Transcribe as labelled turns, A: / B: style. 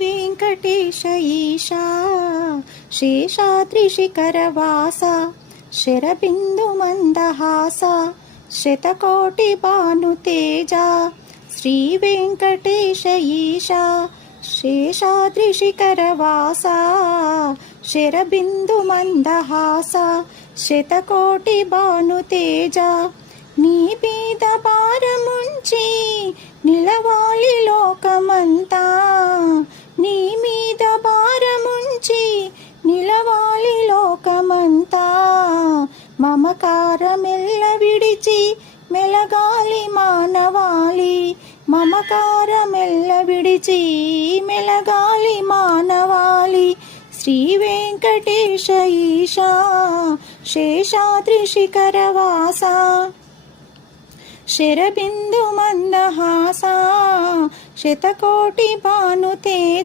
A: వెంకటేశ ఈశా శేషాద్రిశిఖరవాస శరబిందు మందహాస శతకోటి భానుతేజ శ్రీ వెంకటేశ ఈశా శేషాద్రిశిఖరవాస శరబిందు మందహాస శతకోటి భానుతేజ నీ మీద భారముంచి నిలవాలి లోకమంతా మమకారమెల్ల విడిచి మెలగాలి మానవాలి మమకారమెల్ల విడిచి మెలగాలి మానవాలి శ్రీ వెంకటేశ ఈశా శేషాద్రి శిఖరవాస శరబిందు మందహాస శతకోటి భానుతే